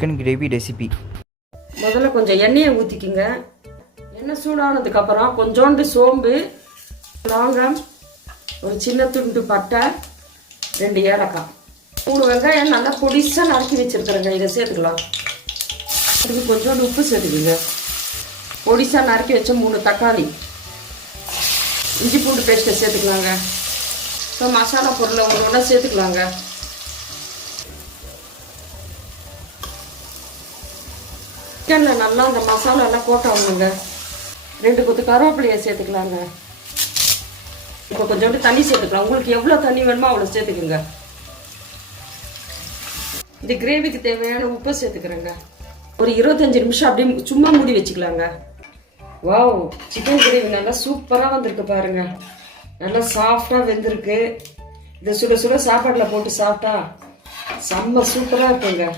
Chicken gravy recipe. முதல்ல கொஞ்சம் எண்ணெயை ஊற்றிக்குங்க. எண்ணெய் சூடானதுக்கப்புறம் கொஞ்சோண்டு சோம்பு, லவங்கம், ஒரு சின்ன துண்டு பட்டை, 2 ஏலக்காய், 3 வெங்காயம் நல்லா பொடிசாக நறுக்கி வச்சுருக்குறேங்க. இதை சேர்த்துக்கலாம். அதுக்கு கொஞ்சோண்டு உப்பு சேர்த்துக்குங்க. பொடிசாக நறுக்கி வச்ச 3 தக்காளி, இஞ்சி பூண்டு பேஸ்ட்டை சேர்த்துக்கலாங்க. இப்போ மசாலா பொருளை ஒன்று சேர்த்துக்கலாங்க. சிக்கனில் நல்லா அந்த மசாலாலாம் போட்டாங்க. 2 கொத்து கருவேப்பிலையை சேர்த்துக்கலாங்க. இப்போ கொஞ்சோண்டு தண்ணி சேர்த்துக்கலாம். உங்களுக்கு எவ்வளோ தண்ணி வேணுமோ அவ்வளோ சேர்த்துக்குங்க. இந்த கிரேவிக்கு தேவையான உப்பை சேர்த்துக்கிறேங்க. ஒரு 25 நிமிஷம் அப்படியே சும்மா மூடி வச்சுக்கலாங்க. வாவ், சிக்கன் கிரேவி நல்லா சூப்பராக வந்திருக்கு பாருங்க. நல்லா சாஃப்டாக வெந்திருக்கு. இதை சுட சுட சாப்பாட்டில் போட்டு சாப்பிட்டா செம்ம சூப்பராக இருக்குங்க.